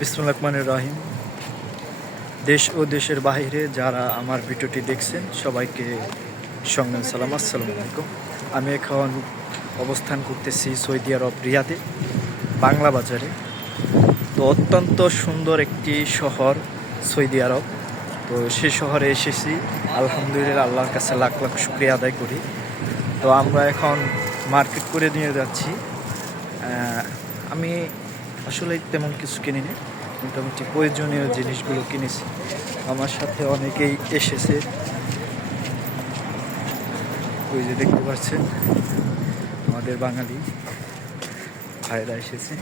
বিসমিল্লাহির রহমানির রহিম। দেশ ও দেশের বাইরে যারা আমার ভিডিওটি দেখছেন সবাইকে সংগ্রাম সালাম, আসসালামু আলাইকুম। আমি এখন অবস্থান করতেছি সৌদি আরব রিয়াদে, বাংলা বাজারে। তো অত্যন্ত সুন্দর একটি শহর সৌদি আরব। তো সে শহরে এসেছি, আলহামদুলিল্লাহ, আল্লাহর কাছে লাখ লাখ শুকরিয়া আদায় করি। তো আমরা এখন মার্কেট করে নিয়ে যাচ্ছি। আমি আসলে তেমন কিছু কিনিনি, মোটামুটি প্রয়োজনীয় জিনিসগুলো কিনেছি। আমার সাথে অনেকেই এসেছে, ওই যে দেখতে পাচ্ছেন আমাদের বাঙালি ভাইরা এসেছে।